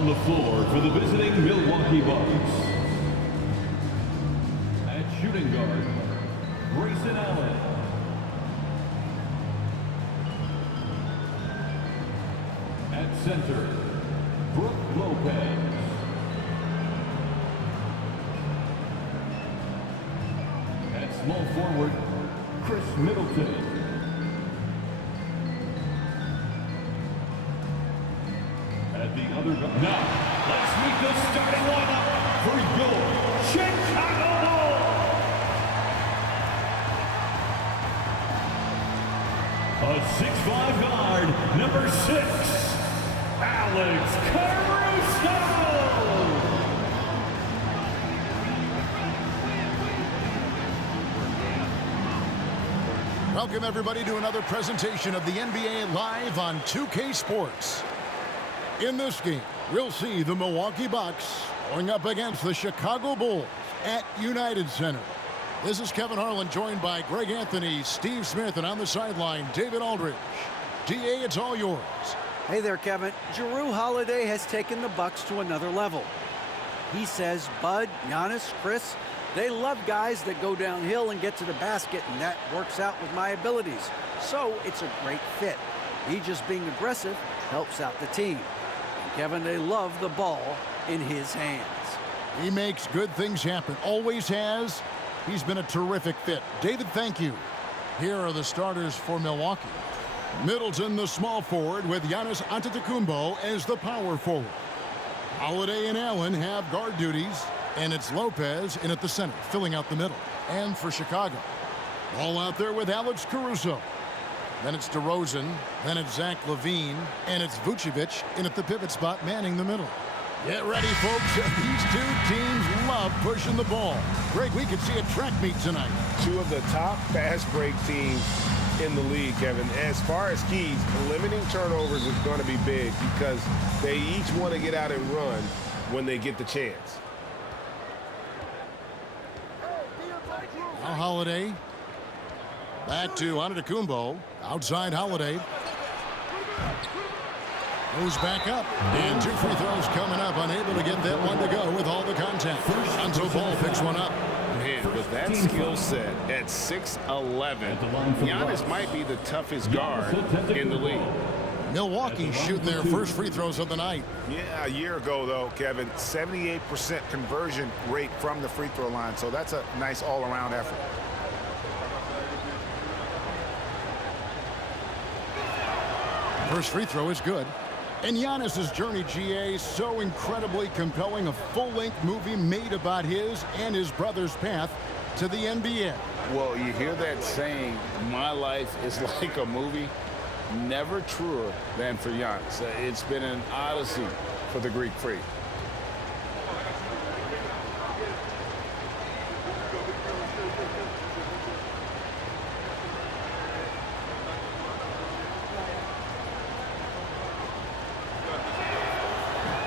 On the floor for the visiting Milwaukee Bucks. At shooting guard, Grayson Allen. At center, Brook Lopez. At small forward, Chris Middleton. At the other guard. Now, let's meet the starting lineup for your Chicago Bulls. A 6'5" guard, number 6, Alex Caruso. Welcome everybody to another presentation of the NBA Live on 2K Sports. In this game, we'll see the Milwaukee Bucks going up against the Chicago Bulls at United Center. This is Kevin Harlan, joined by Greg Anthony, Steve Smith, and on the sideline, David Aldridge. DA, it's all yours. Hey there, Kevin. Jrue Holiday has taken the Bucks to another level. He says Bud, Giannis, Chris, they love guys that go downhill and get to the basket, and that works out with my abilities. So it's a great fit. He just being aggressive helps out the team. And Kevin, they love the ball in his hands. He makes good things happen, always has. He's been a terrific fit. David, thank you. Here are the starters for Milwaukee. Middleton, the small forward, with Giannis Antetokounmpo as the power forward. Holiday and Allen have guard duties, and it's Lopez in at the center, filling out the middle. And for Chicago, ball out there with Alex Caruso. Then it's DeRozan, then it's Zach LaVine, and it's Vucevic in at the pivot spot, manning the middle. Get ready, folks. These two teams love pushing the ball. Greg, we could see a track meet tonight. Two of the top fast break teams in the league, Kevin. As far as keys, limiting turnovers is going to be big because they each want to get out and run when they get the chance. Now Holiday. Back to Antetokounmpo. Outside Holiday. Goes back up. And 2 free throws coming up. Unable to get that one to go with all the contact. Lonzo Ball picks one up. Man, with that skill set at 6'11", Giannis might be the toughest guard in the league. Milwaukee shoot their first free throws of the night. Yeah, a year ago, though, Kevin, 78% conversion rate from the free throw line. So that's a nice all-around effort. First free throw is good. And Giannis's journey, GA, so incredibly compelling. A full-length movie made about his and his brother's path to the NBA. Well, you hear that saying, my life is like a movie. Never truer than for Giannis. It's been an odyssey for the Greek freak.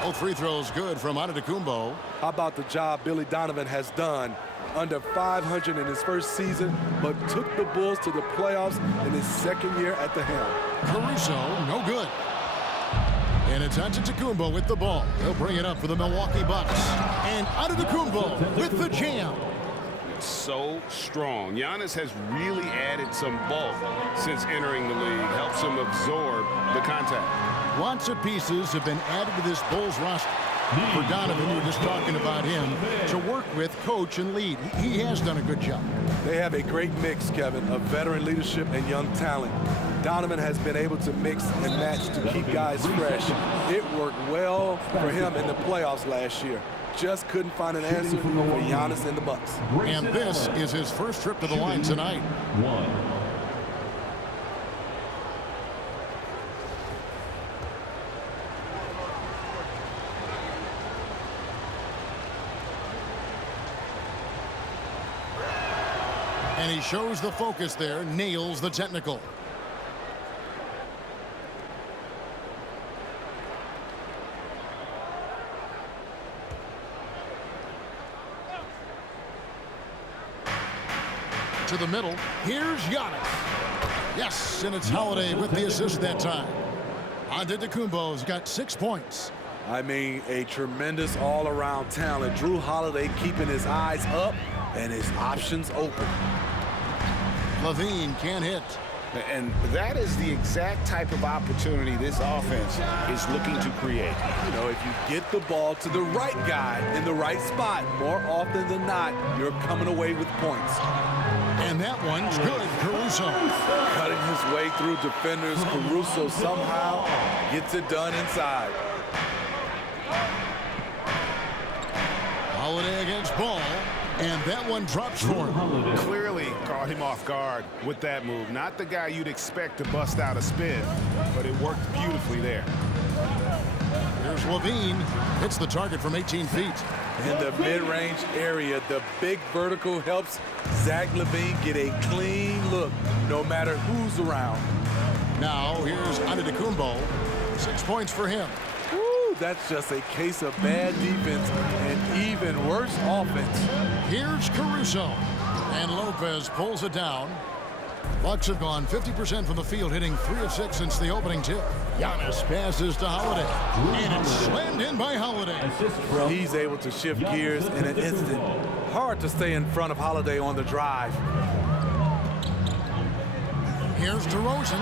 Both free throws good from Antetokounmpo. How about the job Billy Donovan has done? Under 500 in his first season, but took the Bulls to the playoffs in his second year at the helm. Caruso, no good. And it's Antetokounmpo with the ball. He'll bring it up for the Milwaukee Bucks. And Antetokounmpo with the jam. So strong. Giannis has really added some bulk since entering the league. Helps him absorb the contact. Lots of pieces have been added to this Bulls roster. For Donovan, we were just talking about him, to work with, coach, and lead. He has done a good job. They have a great mix, Kevin, of veteran leadership and young talent. Donovan has been able to mix and match to keep guys fresh. It worked well for him in the playoffs last year. Just couldn't find an answer for Giannis and the Bucks. And this is his first trip to the line tonight. And he shows the focus there, nails the technical. To the middle, here's Giannis. Yes, and it's Holiday with the assist that time. Antetokounmpo's got 6 points. I mean, a tremendous all-around talent. Drew Holiday keeping his eyes up and his options open. Levine can't hit. And that is the exact type of opportunity this offense is looking to create. You know, if you get the ball to the right guy in the right spot, more often than not, you're coming away with points. And that one's good. Caruso. Cutting his way through defenders, Caruso somehow gets it done inside. Holiday against Ball. And that one drops for him. Clearly caught him off guard with that move. Not the guy you'd expect to bust out a spin, but it worked beautifully there. Here's Levine. Hits the target from 18 feet. In the mid-range area, the big vertical helps Zach LaVine get a clean look, no matter who's around. Now, here's Antetokounmpo. 6 points for him. Woo, that's just a case of bad defense and even worse offense. Here's Caruso. And Lopez pulls it down. Bucks have gone 50% from the field, hitting 3 of 6 since the opening tip. Giannis passes to Holiday. And it's slammed in by Holiday. He's able to shift gears in an instant. Hard to stay in front of Holiday on the drive. Here's DeRozan.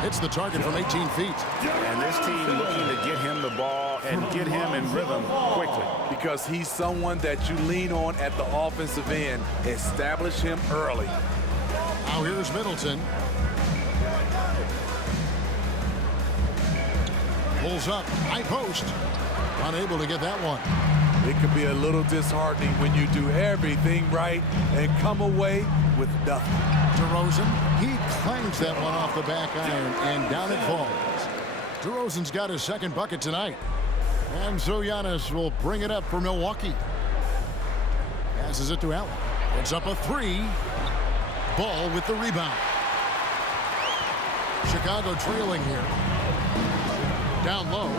Hits the target from 18 feet. And this team looking to get him the ball and get him in rhythm quickly. Because he's someone that you lean on at the offensive end. Establish him early. Now here's Middleton. Pulls up, high post. Unable to get that one. It can be a little disheartening when you do everything right and come away with nothing. DeRozan, he clangs that one off the back iron, and down it falls. DeRozan's got his second bucket tonight. And so Giannis will bring it up for Milwaukee. Passes it to Allen. It's up a 3. Ball with the rebound. Chicago trailing here. Down low.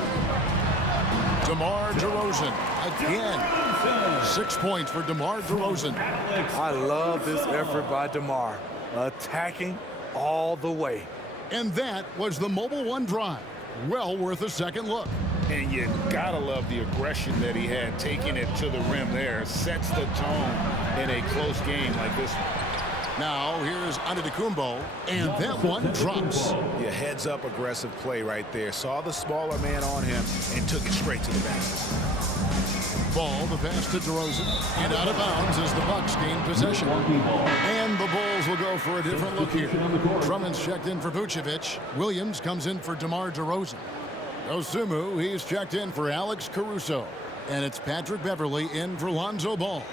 DeMar DeRozan again. 6 points for DeMar DeRozan. I love this effort by DeMar. Attacking all the way. And that was the Mobile One drive. Well worth a second look. And you gotta love the aggression that he had, taking it to the rim there. Sets the tone in a close game like this one. Now here's Antetokounmpo, and that one drops. Yeah, heads up aggressive play right there. Saw the smaller man on him and took it straight to the basket. Ball, the pass to DeRozan, and out of bounds as the Bucks gain possession. And the Bulls will go for a different look here. Drummond's checked in for Vucevic. Williams comes in for DeMar DeRozan. Osumu, he's checked in for Alex Caruso. And it's Patrick Beverley in for Lonzo Ball.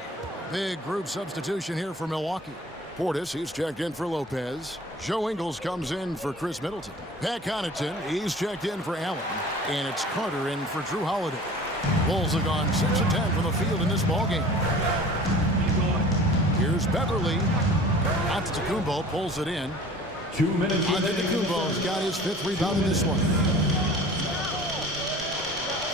Big group substitution here for Milwaukee. Portis, he's checked in for Lopez. Joe Ingles comes in for Chris Middleton. Pat Connaughton, he's checked in for Allen. And it's Carter in for Drew Holiday. Bulls have gone 6 of 10 from the field in this ballgame. Here's Beverley. Antetokounmpo pulls it in. 2 minutes. Antetokounmpo's got his 5th rebound in this one.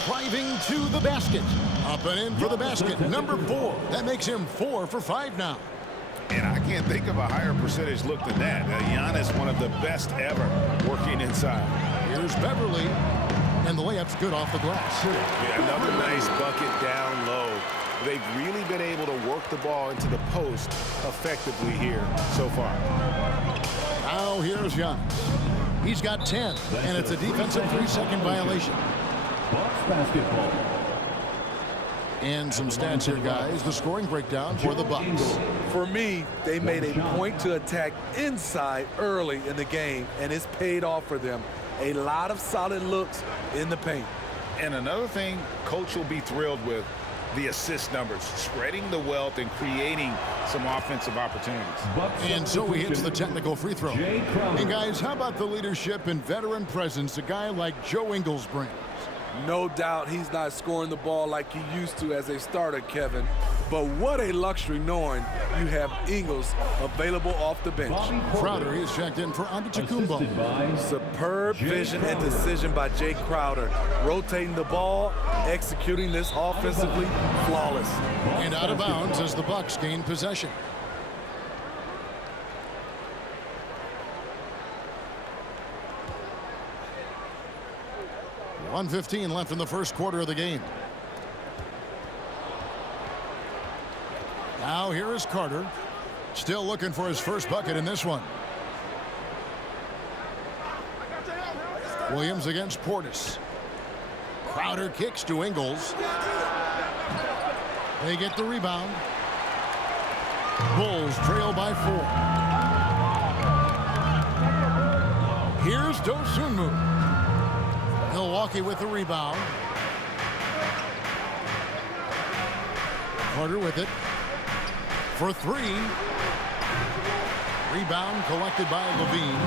Driving to the basket. Up and in for the basket. Number 4. That makes him 4 for 5 now. And I can't think of a higher percentage look than that. Giannis, one of the best ever working inside. Here's Beverley. And the layup's good off the glass. Yeah, another nice bucket down low. They've really been able to work the ball into the post effectively here so far. Now here's Giannis. He's got 10, and it's a defensive 3-second violation. Bucks basketball. And some stats here, guys. The scoring breakdown for the Bucks. For me, they made a point to attack inside early in the game, and it's paid off for them. A lot of solid looks in the paint. And another thing Coach will be thrilled with, the assist numbers, spreading the wealth and creating some offensive opportunities. And so he hits the technical free throw. And guys, how about the leadership and veteran presence a guy like Joe Ingles brings? No doubt he's not scoring the ball like he used to as a starter, Kevin. But what a luxury knowing you have Ingles available off the bench. Crowder is checked in for Antetokounmpo. Superb vision and decision by Jay Crowder. Rotating the ball, executing this offensively flawless. And out of bounds as the Bucks gain possession. 1:15 left in the first quarter of the game. Now here is Carter. Still looking for his first bucket in this one. Williams against Portis. Crowder kicks to Ingles. They get the rebound. Bulls trail by 4. Here's Dosunmu. Milwaukee with the rebound. Carter with it. For 3. Rebound collected by Levine.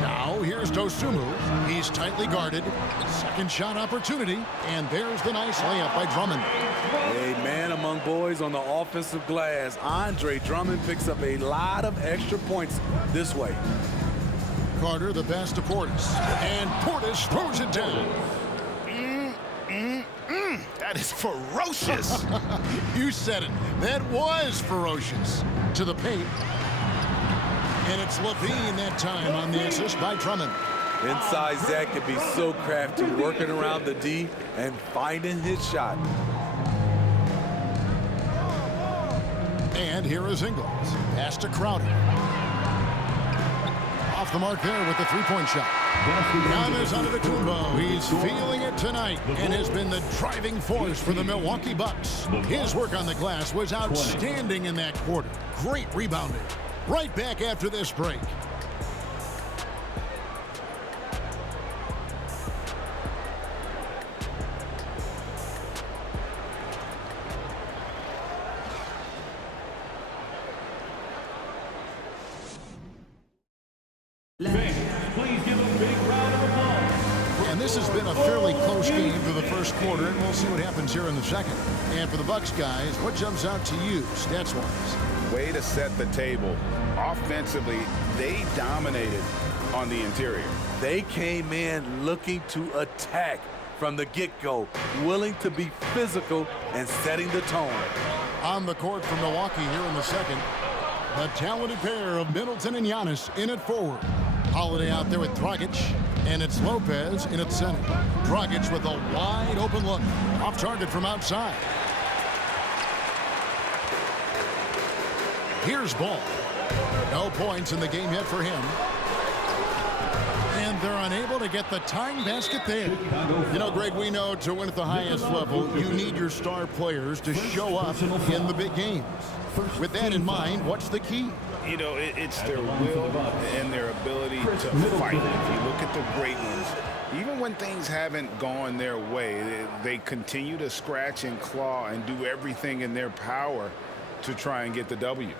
Now here's Dosunmu. He's tightly guarded. Second shot opportunity. And there's the nice layup by Drummond. A man among boys on the offensive glass. Andre Drummond picks up a lot of extra points this way. Carter the pass to Portis. And Portis throws it down. That is ferocious. You said it. That was ferocious. To the paint. And it's Levine that time on the assist by Drummond. Inside, Zach can be so crafty, working around the D and finding his shot. And here is Ingles. Pass to Crowder. Off the mark there with the three-point shot. Giannis Antetokounmpo. He's feeling it tonight and has been the driving force for the Milwaukee Bucks. His work on the glass was outstanding in that quarter. Great rebounding. Right back after this break. Please give a big round of applause. And this has been a fairly close game through the first quarter, and we'll see what happens here in the second. And for the Bucks guys, what jumps out to you stats-wise? Way to set the table. Offensively, they dominated on the interior. They came in looking to attack from the get-go, willing to be physical and setting the tone. On the court for Milwaukee here in the second, the talented pair of Middleton and Giannis in at forward. Holiday out there with Dragic, and it's Lopez in at center. Dragic with a wide open look. Off target from outside. Here's Ball. No points in the game yet for him. And they're unable to get the tying basket there. You know, Greg, we know to win at the highest level, you need your star players to show up in the big games. With that in mind, what's the key? You know, it's their will and their ability to fight. If you look at the great ones, even when things haven't gone their way, they continue to scratch and claw and do everything in their power to try and get the W.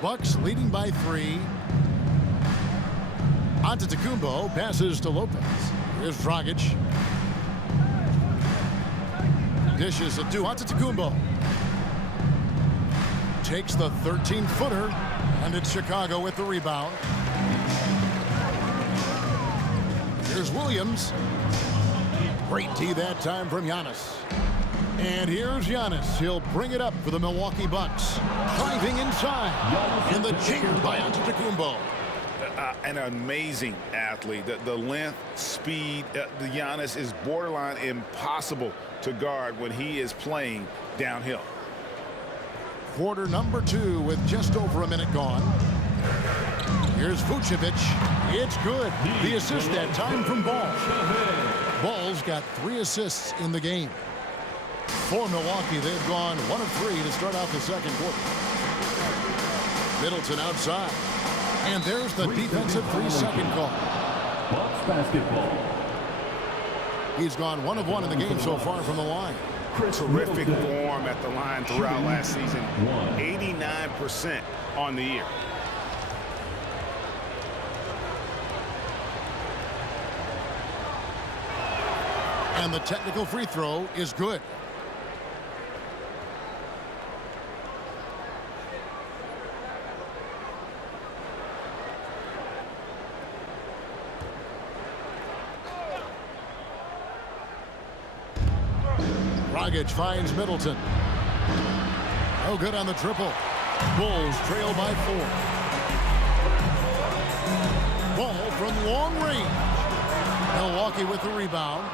Bucks leading by 3. Antetokounmpo passes to Lopez. Here's Dragic. Dishes it to Antetokounmpo. Takes the 13-footer, and it's Chicago with the rebound. Here's Williams. Great D that time from Giannis. And here's Giannis. He'll bring it up for the Milwaukee Bucks. Driving inside. And the jam by Antetokounmpo. An amazing athlete. The length, speed, the Giannis is borderline impossible to guard when he is playing downhill. Quarter number 2 with just over a minute gone. Here's Vucevic. It's good. The assist that time from Ball. Ball's got 3 assists in the game. For Milwaukee, they've gone 1 of 3 to start out the second quarter. Middleton outside. And there's the defensive 3-second call. Bucks basketball. He's gone 1 of 1 in the game so far from the line. Terrific form at the line throughout last season. 89% on the year. And the technical free throw is good. Dragic finds Middleton. No good on the triple. Bulls trail by 4. long range. Milwaukee with the rebound.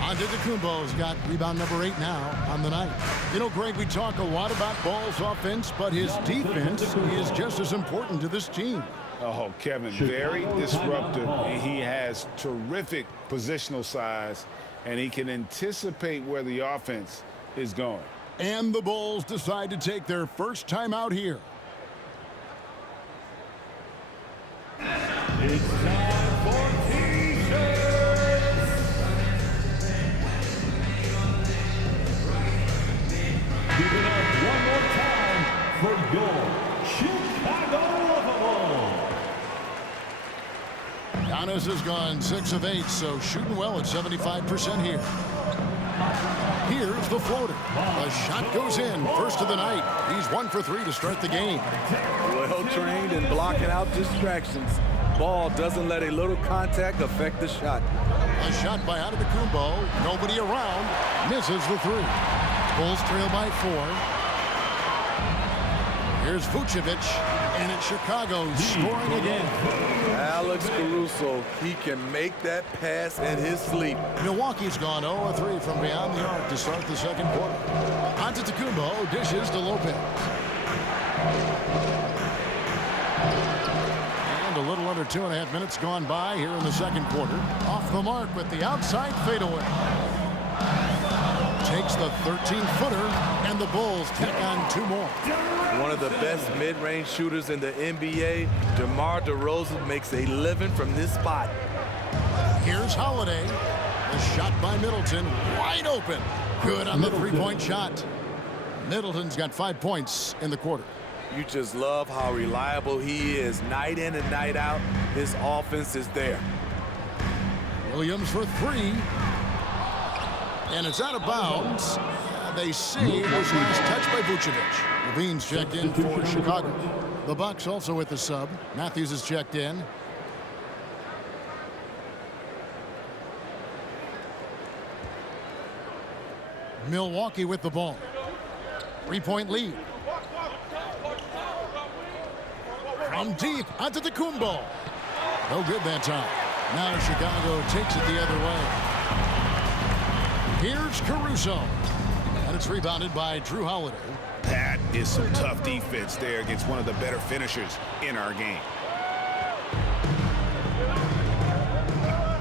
Antetokounmpo's got rebound number 8 now on the night. You know, Greg, we talk a lot about Ball's offense, but his defense is just as important to this team. Oh, Kevin, very disruptive. He has terrific positional size, and he can anticipate where the offense is going. And the Bulls decide to take their first time out here. It's time for T-shirts. Give it up one more time for your Chicago Bulls. Giannis has gone 6 of 8, so shooting well at 75% here. Here's the floater. The shot goes in. First of the night. He's 1 for 3 to start the game. Well trained in blocking out distractions. Ball doesn't let a little contact affect the shot. A shot by Antetokounmpo. Nobody around. Misses the 3. Bulls trail by 4. Here's Vucevic. And it's Chicago scoring again. Alex Caruso, he can make that pass in his sleep. Milwaukee's gone 0-3 from beyond the arc to start the second quarter. Antetokounmpo dishes to Lopez. And a little under 2.5 minutes gone by here in the second quarter. Off the mark with the outside fadeaway. Takes the 13-footer, and the Bulls take on 2 more. One of the best mid-range shooters in the NBA, DeMar DeRozan makes a living from this spot. Here's Holiday. The shot by Middleton, wide open. Good on the 3-point shot. Middleton's got 5 points in the quarter. You just love how reliable he is. Night in and night out, his offense is there. Williams for 3. And it's out of bounds. They say it was last touched by Vucevic. Levine's checked in for Chicago. The Bucks also with the sub. Matthews is checked in. Milwaukee with the ball. 3-point lead. From deep, Antetokounmpo. No good that time. Now Chicago takes it the other way. Here's Caruso. And it's rebounded by Drew Holiday. That is some tough defense there against one of the better finishers in our game.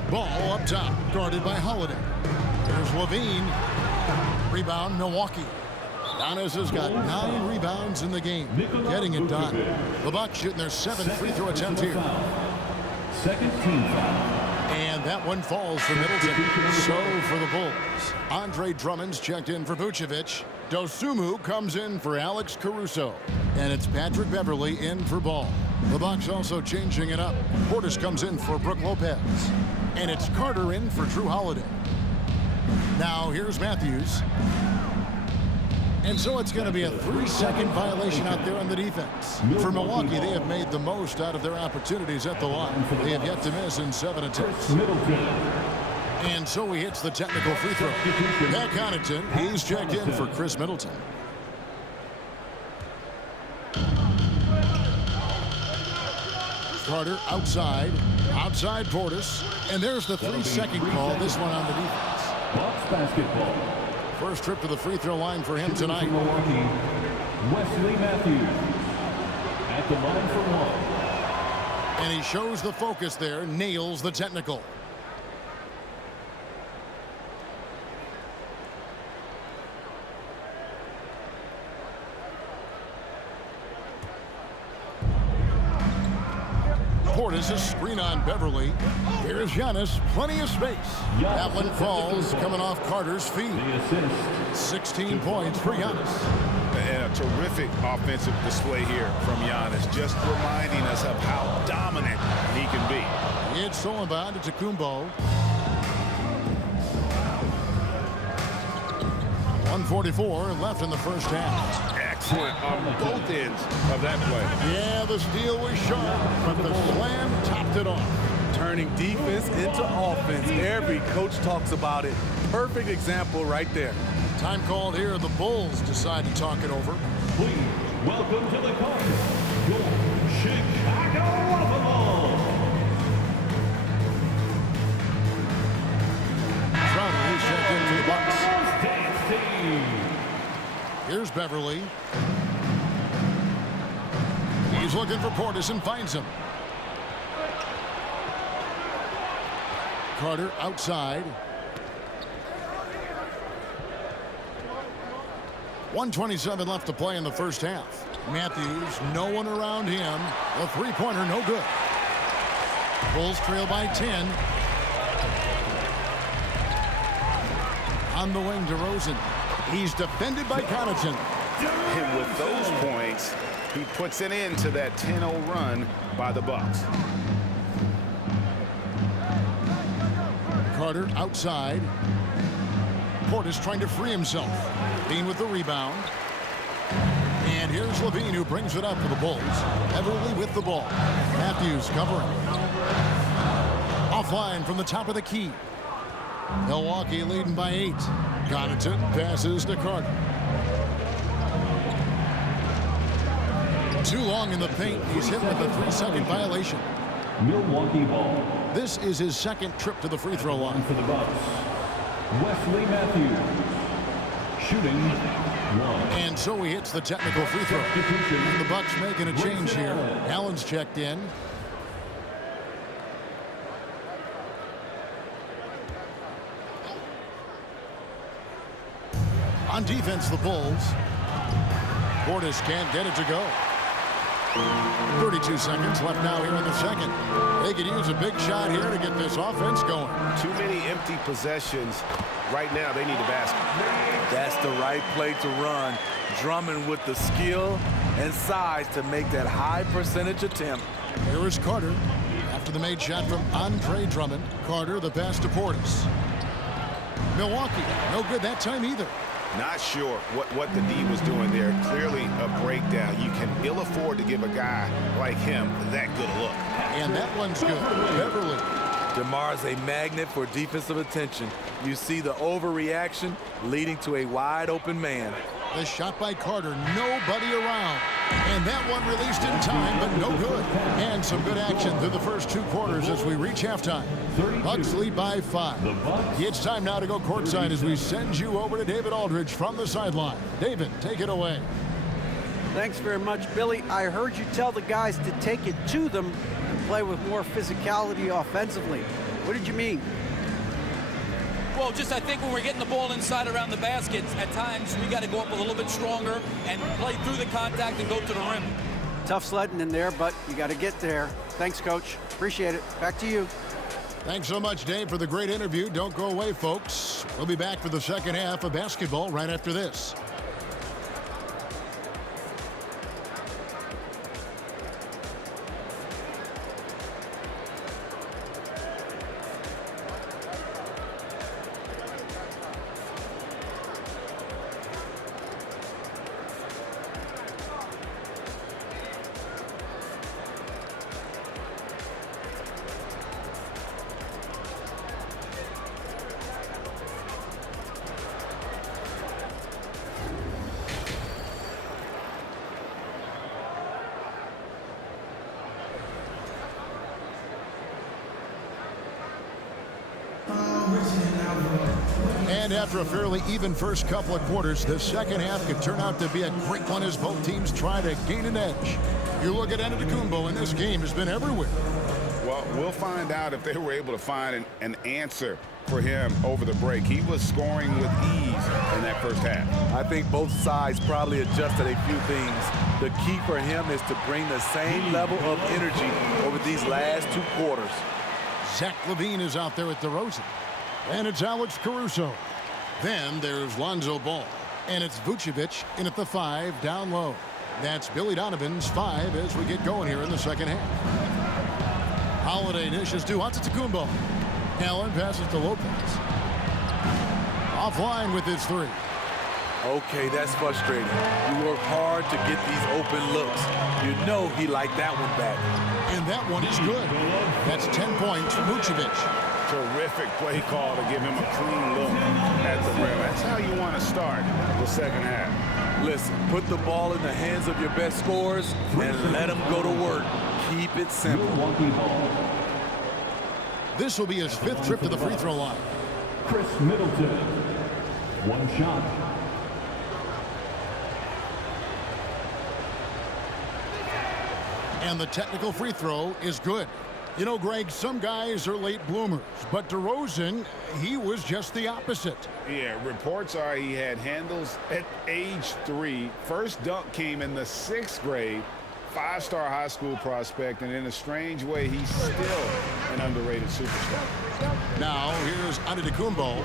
Ball up top, guarded by Holiday. Here's Levine. Rebound, Milwaukee. Giannis has got 9 rebounds in the game, getting it done. The Bucks shooting their 7th free throw attempt here. Second team foul. And that one falls for Middleton. So for the Bulls, Andre Drummond's checked in for Vucevic. Dosunmu comes in for Alex Caruso. And it's Patrick Beverley in for Ball. The Bucks also changing it up. Portis comes in for Brook Lopez. And it's Carter in for Drew Holiday. Now here's Matthews. And so it's going to be a 3-second violation out there on the defense. For Milwaukee, they have made the most out of their opportunities at the line. They have yet to miss in 7 attempts. And so he hits the technical free throw. Pat Connaughton, he's checked in for Chris Middleton. Carter outside Portis. And there's the 3-second call, this one on the defense. Bucks basketball. First trip to the free throw line for him tonight. Milwaukee, Wesley Matthews at the line for 1. And he shows the focus there, nails the technical. Portis a screen on Beverley. Here's Giannis, plenty of space. That one falls, coming off Carter's feet. 16 points for Giannis. And a terrific offensive display here from Giannis, just reminding us of how dominant he can be. It's stolen by Antetokounmpo. 1:44 left in the first half. Excellent on both ends of that play. Yeah, the steal was sharp, but the slam topped it off. Turning defense into offense. Every coach talks about it. Perfect example right there. Time called here. The Bulls decide to talk it over. Please welcome to the court, your Chicago Bulls. Here's Beverly. He's looking for Portis and finds him. Carter outside. 1:27 left to play in the first half. Matthews, no one around him. The three-pointer, no good. Bulls trail by 10. On the wing, DeRozan. He's defended by Connaughton. And with those points, he puts it into that 10-0 run by the Bucks. Carter outside. Portis trying to free himself. Bean with the rebound. And here's Levine, who brings it up for the Bulls. Everly with the ball. Matthews covering. Offline from the top of the key. Milwaukee leading by 8. Connaughton passes to Carter. Too long in the paint. He's hit with a 3-second violation. Milwaukee ball. This is his second trip to the free throw line. For the Bucks, Wesley Matthews. Shooting 1. And so he hits the technical free throw. And the Bucks making a change here. Allen's checked in. On defense, the Bulls. Portis can't get it to go. 32 seconds left now here in the second. They could use a big shot here to get this offense going. Too many empty possessions. Right now, they need a basket. That's the right play to run. Drummond with the skill and size to make that high percentage attempt. Here is Carter. After the made shot from Andre Drummond. Carter, the pass to Portis. Milwaukee, no good that time either. Not sure what the D was doing there. Clearly a breakdown. You can ill afford to give a guy like him that good a look. And that one's good. Beverly. DeMar's a magnet for defensive attention. You see the overreaction leading to a wide open man. The shot by Carter, nobody around. And that one released in time, but no good. And some good action through the first 2 quarters as we reach halftime. Bucks lead by 5. It's time now to go courtside as we send you over to David Aldridge from the sideline. David, take it away. Thanks very much, Billy. I heard you tell the guys to take it to them and play with more physicality offensively. What did you mean? Well, I think when we're getting the ball inside around the baskets, at times we got to go up a little bit stronger and play through the contact and go to the rim. Tough sledding in there, but you got to get there. Thanks, Coach. Appreciate it. Back to you. Thanks so much, Dave, for the great interview. Don't go away, folks. We'll be back for the second half of basketball right after this. And after a fairly even first couple of quarters, the second half could turn out to be a great one as both teams try to gain an edge. You look at Antetokounmpo, and this game has been everywhere. Well, we'll find out if they were able to find an answer for him over the break. He was scoring with ease in that first half. I think both sides probably adjusted a few things. The key for him is to bring the same level of energy over these last 2 quarters. Zach LaVine is out there at DeRozan. And it's Alex Caruso. Then there's Lonzo Ball. And it's Vucevic in at the 5 down low. That's Billy Donovan's 5 as we get going here in the second half. Holiday dishes to Antetokounmpo. Allen passes to Lopez. Offline with his 3. Okay, that's frustrating. You work hard to get these open looks. You know he liked that one back. And that one is good. That's 10 points for Vucevic. Terrific play call to give him a clean look at the rim. That's how you want to start the second half. Listen, put the ball in the hands of your best scorers and let them go to work. Keep it simple. This will be his 5th trip to the free throw line. Chris Middleton. One shot. And the technical free throw is good. You know, Greg, some guys are late bloomers, but DeRozan, he was just the opposite. Yeah, reports are he had handles at age 3. First dunk came in the 6th grade. 5-star high school prospect, and in a strange way, he's still an underrated superstar. Now, here's Antetokounmpo.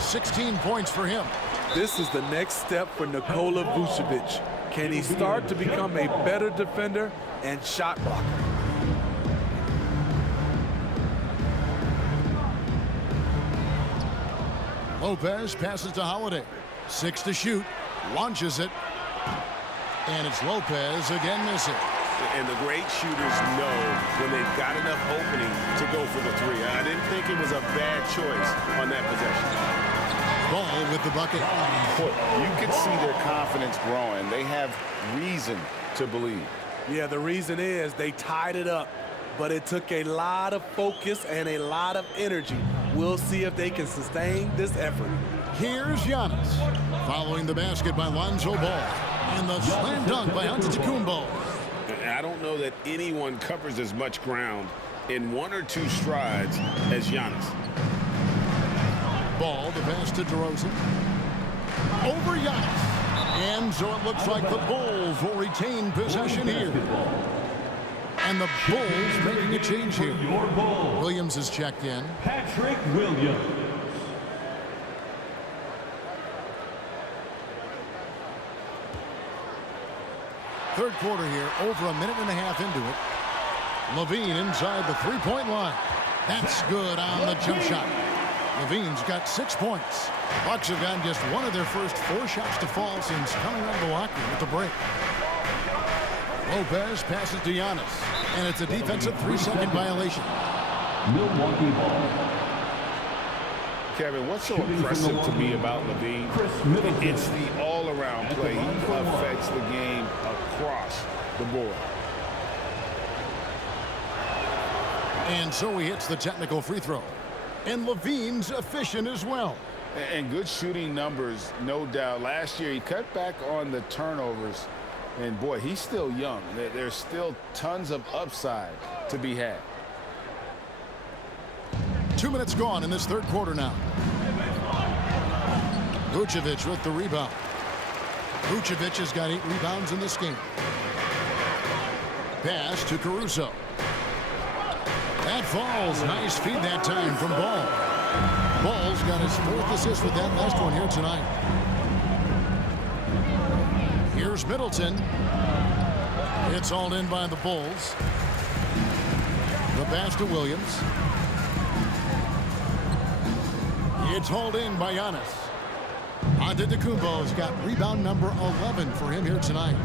16 points for him. This is the next step for Nikola Vucevic. Can he start to become a better defender and shot blocker? Lopez passes to Holiday. 6 to shoot. Launches it. And it's Lopez again missing. And the great shooters know when they've got enough opening to go for the 3. I didn't think it was a bad choice on that possession. Ball with the bucket. You can see their confidence growing. They have reason to believe. Yeah, the reason is they tied it up, but it took a lot of focus and a lot of energy. We'll see if they can sustain this effort. Here's Giannis. Following the basket by Lonzo Ball. And the slam dunk by Antetokounmpo. I don't know that anyone covers as much ground in 1 or 2 strides as Giannis. Ball, the pass to DeRozan. Over Giannis. And so it looks like the Bulls will retain possession here. And the Bulls making a change here. Williams is checked in. Patrick Williams. Third quarter here, over a minute and a half into it. Levine inside the three-point line. That's good on the jump shot. Levine's got 6 points. Bucks have gotten just one of their first 4 shots to fall since coming out of the locker room with the break. Lopez passes to Giannis, and it's a defensive 3-second violation. Milwaukee ball. Kevin, what's so impressive to me about Levine? It's the all-around play. He affects the game across the board. And so he hits the technical free throw. And Levine's efficient as well. And good shooting numbers, no doubt. Last year, he cut back on the turnovers. And, boy, he's still young. There's still tons of upside to be had. 2 minutes gone in this third quarter now. Vucevic with the rebound. Vucevic has got 8 rebounds in this game. Pass to Caruso. That falls. Nice feed that time from Ball. Ball's got his 4th assist with that last one here tonight. Here's Middleton. It's hauled in by the Bulls. The pass to Williams. It's hauled in by Giannis. Antetokounmpo's got rebound number 11 for him here tonight.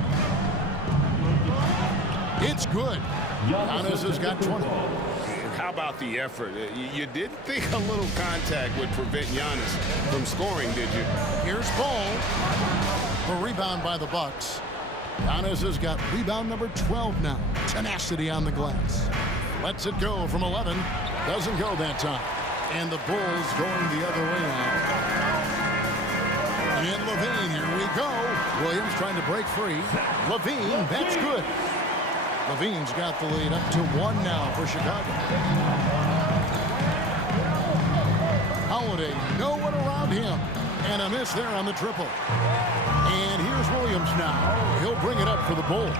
It's good. Giannis has got 20. How about the effort? You didn't think a little contact would prevent Giannis from scoring, did you? Here's Ball. A rebound by the Bucks. Giannis has got rebound number 12 now. Tenacity on the glass. Lets it go from 11. Doesn't go that time. And the Bulls going the other way now. And Levine, here we go. Williams trying to break free. Levine, that's good. Levine's got the lead up to 1 now for Chicago. Holiday, no one around him. And a miss there on the triple. And here's Williams now. He'll bring it up for the Bulls.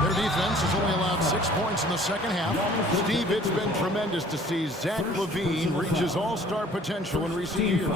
Their defense has only allowed 6 points in the second half. Steve, it's been tremendous to see Zach LaVine reach his all-star potential in recent years.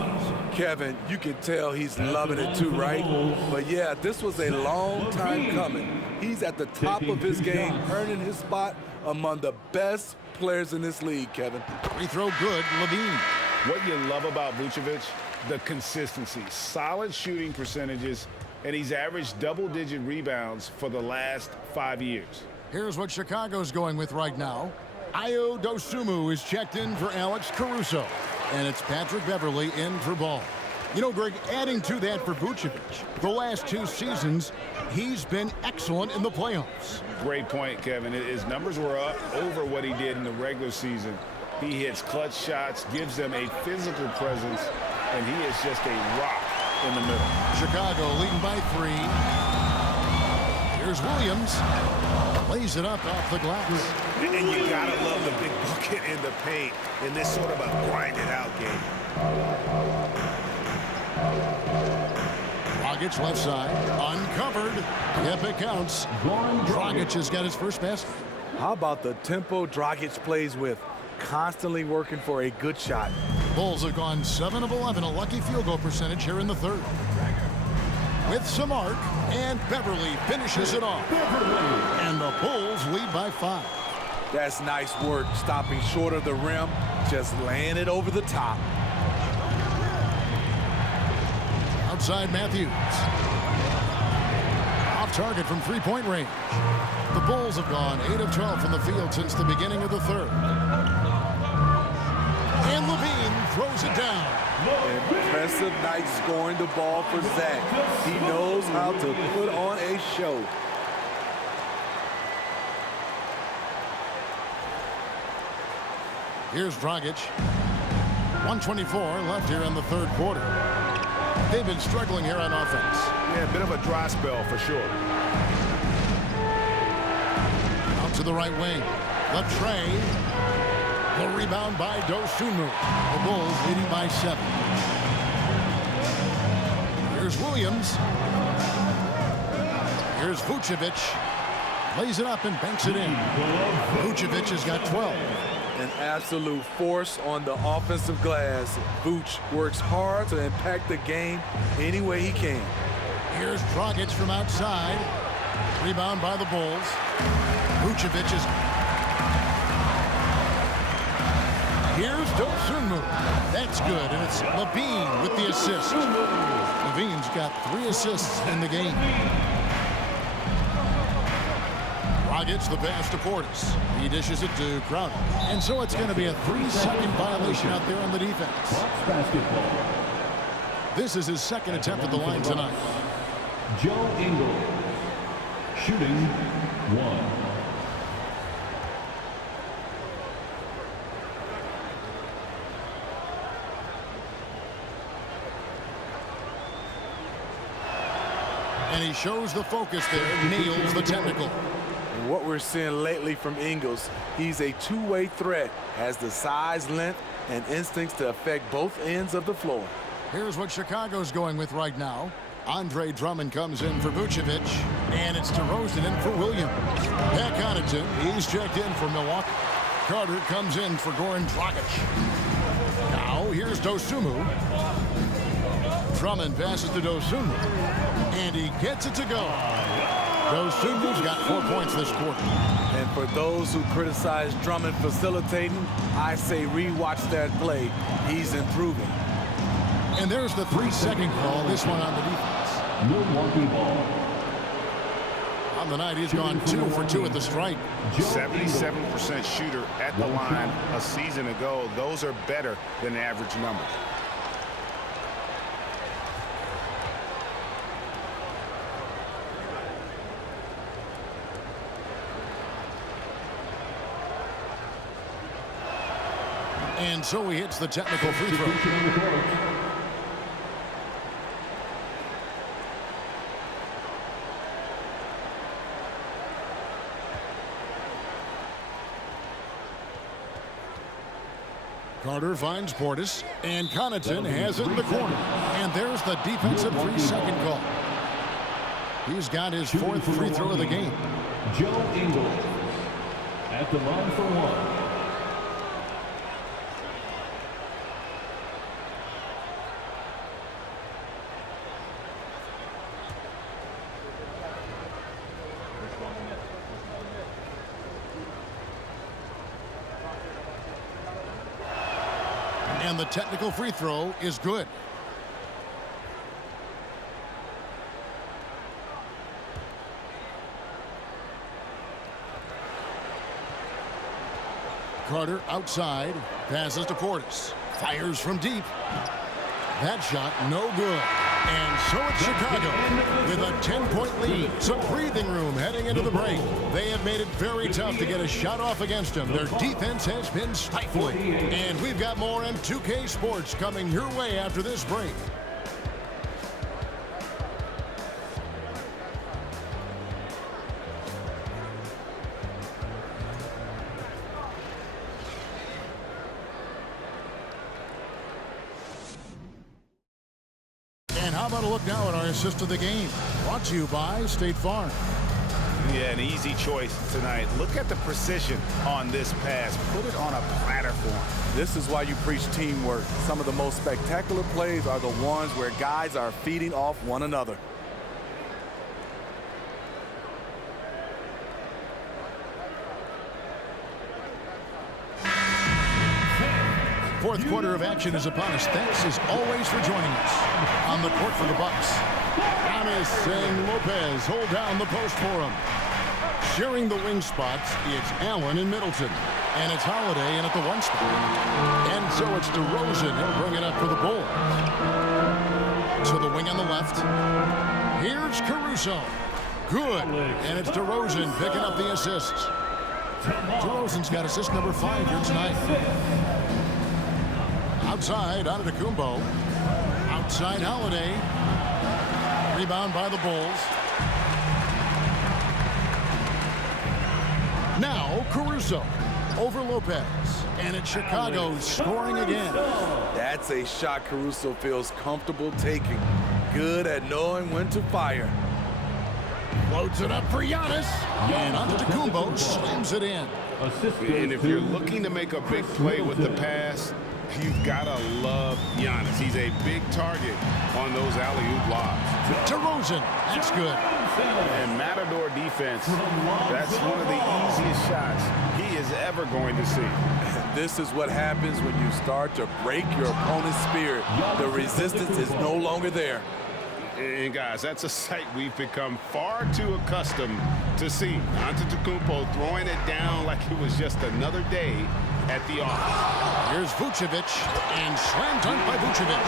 Kevin, you can tell he's loving it too, right? But yeah, this was a long time coming. He's at the top of his game, earning his spot among the best players in this league, Kevin. Free throw good, LaVine. What you love about Vucevic, the consistency, solid shooting percentages, and he's averaged double-digit rebounds for the last 5 years. Here's what Chicago's going with right now. Ayo Dosunmu is checked in for Alex Caruso. And it's Patrick Beverley in for Ball. You know, Greg, adding to that for Vucevic, the last 2 seasons, he's been excellent in the playoffs. Great point, Kevin. His numbers were up over what he did in the regular season. He hits clutch shots, gives them a physical presence, and he is just a rock in the middle. Chicago leading by 3. Here's Williams. Lays it up off the glass. And you got to love the big bucket in the paint in this sort of a grinded-out game. Dragic left side, uncovered. Yep, it counts. Dragic has got his first basket. How about the tempo Dragic plays with? Constantly working for a good shot. Bulls have gone 7 of 11, a lucky field goal percentage here in the third. With some arc, and Beverly finishes it off. And the Bulls lead by 5. That's nice work, stopping short of the rim, just laying it over the top. Outside Matthews. Off target from three-point range. The Bulls have gone 8 of 12 from the field since the beginning of the third. And Levine throws it down. Impressive night scoring the ball for Zach. He knows how to put on a show. Here's Dragic. 1:24 left here in the third quarter. They've been struggling here on offense. Yeah, a bit of a dry spell for sure. Out to the right wing. Latrey. The rebound by Dosunmu. The Bulls leading by 7. Here's Williams. Here's Vucevic. Lays it up and banks it in. Vucevic has got 12. An absolute force on the offensive glass. Vooch works hard to impact the game any way he can. Here's Dragic from outside. Rebound by the Bulls. Vucevic is... Here's Dosunmu. That's good, and it's Levine with the assist. Levine's got 3 assists in the game. Dragic the pass to Portis. He dishes it to Crowder. And so it's going to be a 3-second violation out there on the defense. This is his second attempt at the line tonight. Joe Ingles, shooting 1. And he shows the focus there, nails the technical. And what we're seeing lately from Ingles, he's a two-way threat, has the size, length, and instincts to affect both ends of the floor. Here's what Chicago's going with right now. Andre Drummond comes in for Vucevic, and it's DeRozan in for Williams. Pat Connaughton, he's checked in for Milwaukee. Carter comes in for Goran Dragic. Now, here's Dosunmu. Drummond passes to Dosunmu, and he gets it to go. Dosunmu's got 4 points this quarter. And for those who criticize Drummond facilitating, I say rewatch that play. He's improving. And there's the 3-second call, this one on the defense. Milwaukee ball. On the night, he's gone 2 for 2 at the stripe. 77% shooter at the line a season ago. Those are better than average numbers. And so he hits the technical free throw. Carter finds Portis, and Connaughton has it in the corner. And there's the defensive 3-second call. He's got his 4th free throw of the game. Joe Ingles at the line for 1. And the technical free throw is good. Carter outside, passes to Portis. Fires from deep. That shot no good. And so it's Chicago with a 10-point lead. Some breathing room heading into the break. They have made it very tough to get a shot off against them. Their defense has been stifling. And we've got more M2K Sports coming your way after this break. about a look now at our assist of the game? Brought to you by State Farm. Yeah, an easy choice tonight. Look at the precision on this pass. Put it on a platter for him. This is why you preach teamwork. Some of the most spectacular plays are the ones where guys are feeding off one another. Fourth quarter of action is upon us. Thanks as always for joining us. On the court for the Bucks, Giannis and Lopez hold down the post for him. Sharing the wing spots, it's Allen and Middleton. And it's Holiday in at the 1 spot. And so it's DeRozan. He'll bring it up for the Bulls. To the wing on the left. Here's Caruso. Good. And it's DeRozan picking up the assists. DeRozan's got assist number 5 here tonight. Outside, Antetokounmpo. Outside, Holiday. Rebound by the Bulls. Now, Caruso over Lopez. And it's Chicago scoring again. That's a shot Caruso feels comfortable taking. Good at knowing when to fire. Loads it up for Giannis. And Antetokounmpo slams it in. And if you're looking to make a big play with the pass, you've got to love Giannis. He's a big target on those alley-oop lobs. DeRozan, that's good. And Matador defense, that's one of the easiest shots he is ever going to see. And this is what happens when you start to break your opponent's spirit. The resistance is no longer there. And guys, that's a sight we've become far too accustomed to see. Antetokounmpo throwing it down like it was just another day at the office. Here's Vucevic, and slam dunk by Vucevic.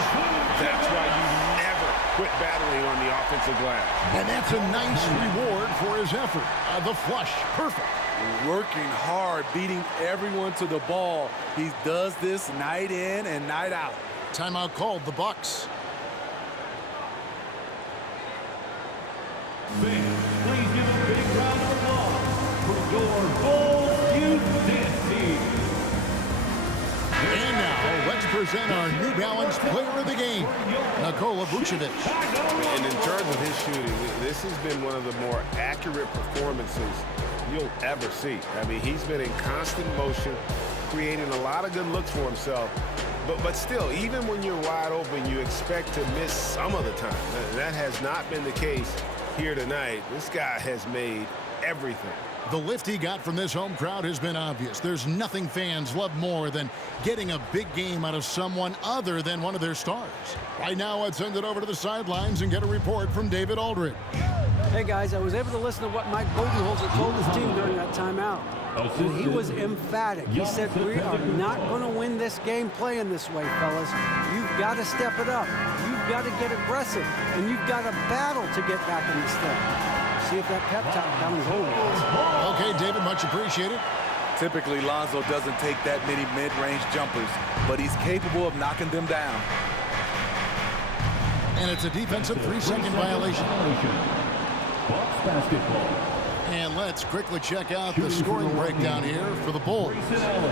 That's why you never quit battling on the offensive glass. And that's a nice reward for his effort. The flush, perfect. Working hard, beating everyone to the ball. He does this night in and night out. Timeout called, the Bucks. Fans, please give a big round of applause for your Bulls Youth Dance Team. And now, let's present our New Balance Player of the Game, Nikola Vucevic. And in terms of his shooting, this has been one of the more accurate performances you'll ever see. I mean, he's been in constant motion, creating a lot of good looks for himself. But still, even when you're wide open, you expect to miss some of the time. That has not been the case here tonight. This guy has made everything. The lift he got from this home crowd has been obvious. There's nothing fans love more than getting a big game out of someone other than one of their stars. Right now, let's send it over to the sidelines and get a report from David Aldridge. Hey, guys, I was able to listen to what Mike Budenholzer told his team during that timeout. And he was emphatic. He said, we are not going to win this game playing this way, fellas. You've got to step it up. You've got to get aggressive. And you've got to battle to get back in this thing. See if that pep talk comes home. Okay, David, much appreciated. Typically, Lonzo doesn't take that many mid-range jumpers, but he's capable of knocking them down. And it's a defensive 3-second violation. Bucks basketball. And let's quickly check out the scoring breakdown here for the Bulls.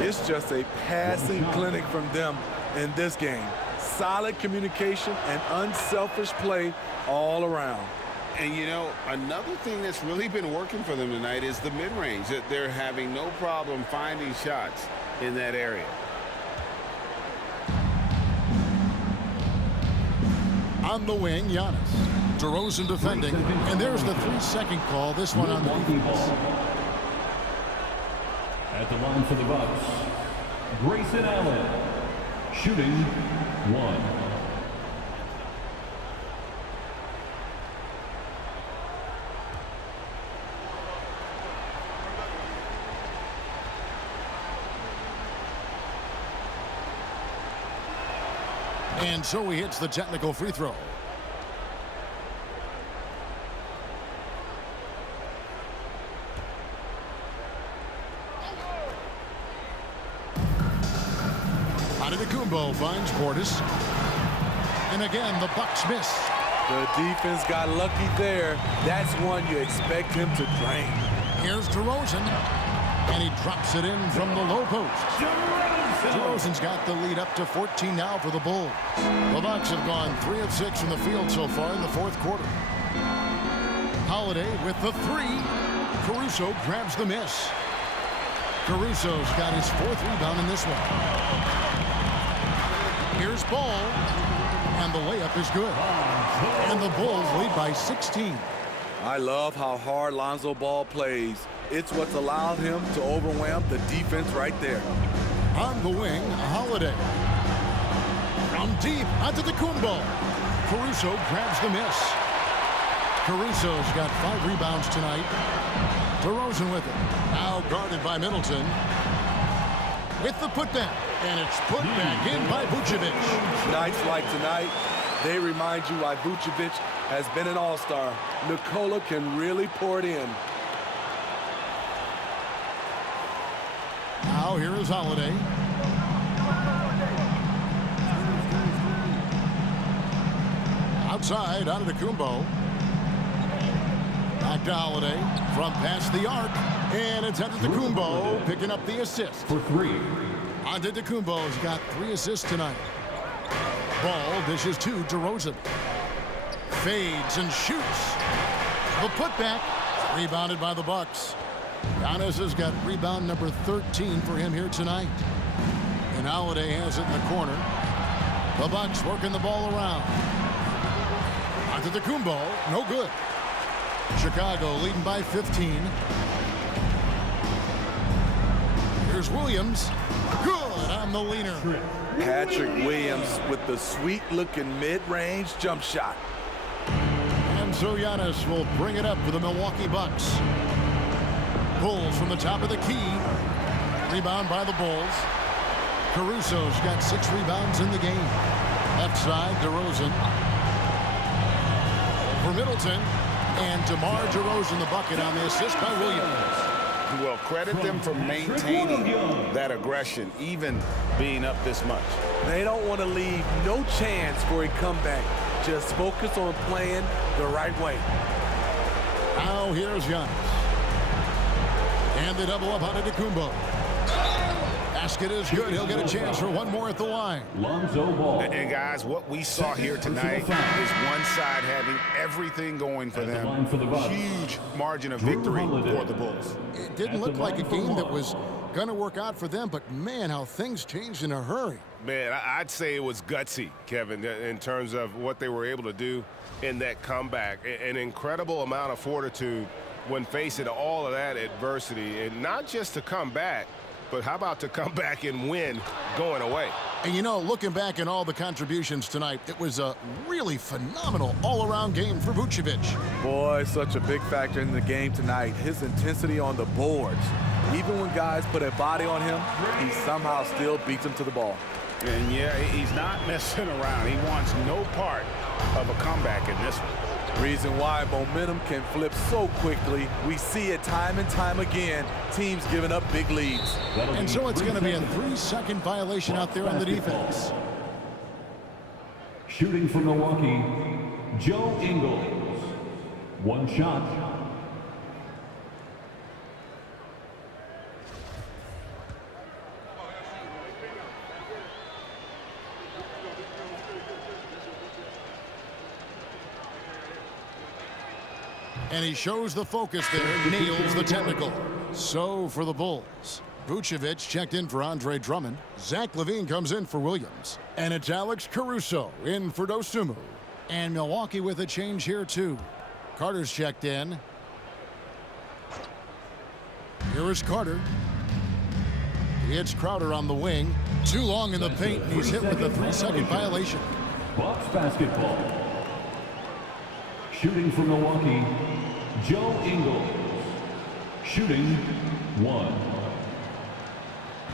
It's just a passing clinic from them in this game. Solid communication and unselfish play all around. And, you know, another thing that's really been working for them tonight is the mid-range. That they're having no problem finding shots in that area. On the wing, Giannis. DeRozan defending. And there's the 3-second call. This one on the defense. At the line for the Bucks, Grayson Allen, shooting 1. And so he hits the technical free throw. Antetokounmpo finds Portis. And again, the Bucks miss. The defense got lucky there. That's one you expect him to drain. Here's DeRozan. And he drops it in from the low post. DeRozan's got the lead up to 14 now for the Bulls. The Bucks have gone 3 of 6 from the field so far in the fourth quarter. Holiday with the three. Caruso grabs the miss. Caruso's got his 4th rebound in this one. Here's Ball. And the layup is good. And the Bulls lead by 16. I love how hard Lonzo Ball plays. It's what's allowed him to overwhelm the defense right there. On the wing, Holiday. From deep onto the Kumbo. Caruso grabs the miss. Caruso's got 5 rebounds tonight. DeRozan with it. Now guarded by Middleton. With the putback. And it's put back in by Vucevic. Nights like tonight, they remind you why Vucevic has been an all-star. Nikola can really pour it in. Now here is Holiday. Outside, onto Kumbo. Back to Holiday from past the arc. And it's Kumbo picking up the assist. For 3. Antetokounmpo's got 3 assists tonight. Ball dishes to DeRozan. Fades and shoots. The putback. Rebounded by the Bucks. Giannis has got rebound number 13 for him here tonight. And Holiday has it in the corner. The Bucks working the ball around. Antetokounmpo, no good. Chicago leading by 15. Here's Williams. Good on the leaner. Patrick Williams with the sweet-looking mid-range jump shot. And so Giannis will bring it up for the Milwaukee Bucks. Bulls from the top of the key. Rebound by the Bulls. Caruso's got 6 rebounds in the game. Left side, DeRozan. For Middleton. And DeMar DeRozan the bucket on the assist by Williams. Well, credit them for maintaining that aggression, even being up this much. They don't want to leave no chance for a comeback. Just focus on playing the right way. Now here's Giannis. And they double up on Antetokounmpo. Basket is good. He'll get a chance for one more at the line. Lonzo Ball. And guys, what we saw here tonight is one side having everything going for them. Huge margin of victory for the Bulls. It didn't look like a game that was going to work out for them, but man, how things changed in a hurry. Man, I'd say it was gutsy, Kevin, in terms of what they were able to do in that comeback. An incredible amount of fortitude when facing all of that adversity, and not just to come back, but how about to come back and win going away? And you know, looking back at all the contributions tonight, it was a really phenomenal all-around game for Vucevic. Boy, such a big factor in the game tonight. His intensity on the boards. Even when guys put a body on him, he somehow still beats them to the ball. And yeah, he's not messing around. He wants no part of a comeback in this one. Reason why momentum can flip so quickly. We see it time and time again. Teams giving up big leads. And so it's going to be a 3-second violation out there on the defense. Shooting for Milwaukee, Joe Ingles. 1 shot. And he shows the focus there, nails the technical. So for the Bulls, Vucevic checked in for Andre Drummond. Zach LaVine comes in for Williams. And it's Alex Caruso in for Dosunmu. And Milwaukee with a change here too. Carter's checked in. Here is Carter. He hits Crowder on the wing. Too long in the paint, and he's hit with a 3-second violation. Bucks basketball. Shooting for Milwaukee, Joe Ingles. Shooting 1.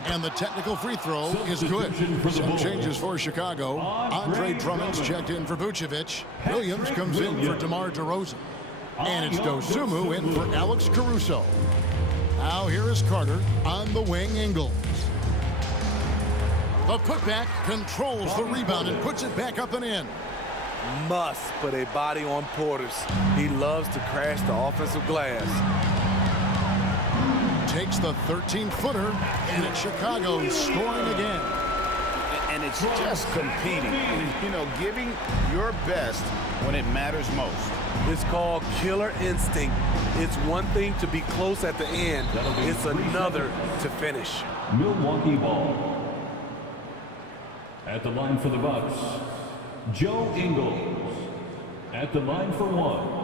And the technical free throw is good. Some changes for Chicago. Andre Drummond's checked in for Vucevic. Williams comes in for DeMar DeRozan. And it's Dosunmu in for Alex Caruso. Now here is Carter on the wing, Ingles. The putback controls the rebound and puts it back up and in. Must put a body on Portis. He loves to crash the offensive glass. takes the 13-footer, and it's Chicago scoring again. And it's just competing, you know, giving your best when it matters most. It's called killer instinct. It's one thing to be close at the end. It's another to finish. Milwaukee ball. At the line for the Bucks, Joe Ingles. At the line for one.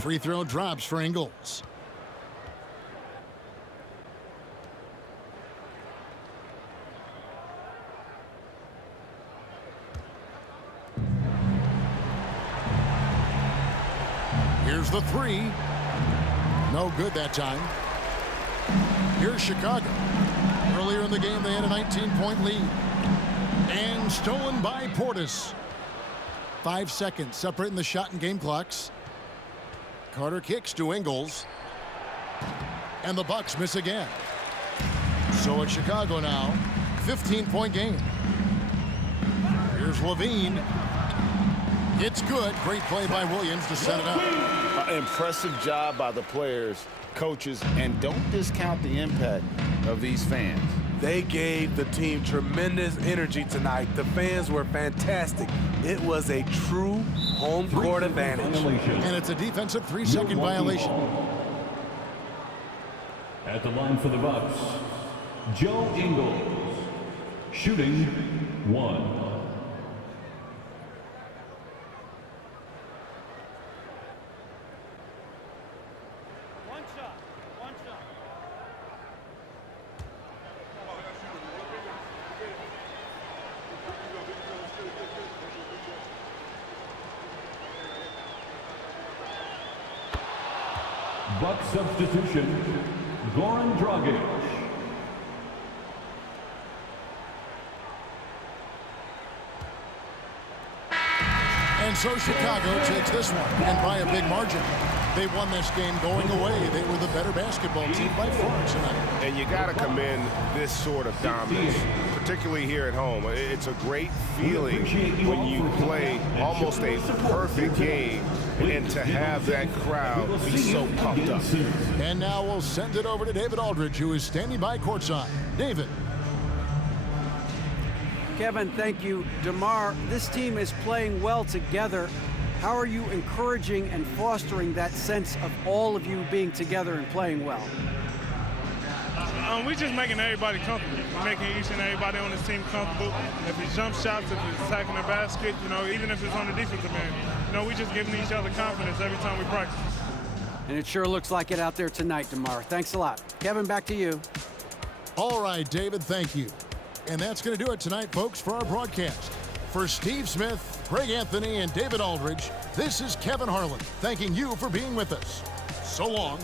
Free throw drops for Ingles. Here's the three. No good that time. Here's Chicago. Earlier in the game, they had a 19-point lead. And stolen by Portis. 5 seconds separating the shot and game clocks. Carter kicks to Ingles. And the Bucks miss again. So it's Chicago now. 15-point game. Here's Levine. It's good. Great play by Williams to set it up. Impressive job by the players, coaches, and don't discount the impact of these fans. They gave the team tremendous energy tonight. The fans were fantastic. It was a true home court advantage. And it's a defensive 3-second violation. At the line for the Bucks, Joe Ingles. Shooting one. One shot. Buck substitution, Goran Dragic. And so Chicago takes this one, and by a big margin. They won this game going away. They were the better basketball team by far tonight. And you got to commend this sort of dominance, particularly here at home. It's a great feeling when you play almost a perfect game and to have that crowd be so pumped up. And now we'll send it over to David Aldridge, who is standing by courtside. David. Kevin, thank you. DeMar, this team is playing well together. How are you encouraging and fostering that sense of all of you being together and playing well? We're just making everybody comfortable. We're making each and everybody on this team comfortable. If it's jump shots, if it's attacking the basket, you know, even if it's on the defensive end, you know, we're just giving each other confidence every time we practice. And it sure looks like it out there tonight, DeMar. Thanks a lot. Kevin, back to you. All right, David, thank you. And that's going to do it tonight, folks, for our broadcast. For Steve Smith, Greg Anthony, and David Aldridge, this is Kevin Harlan thanking you for being with us. So long.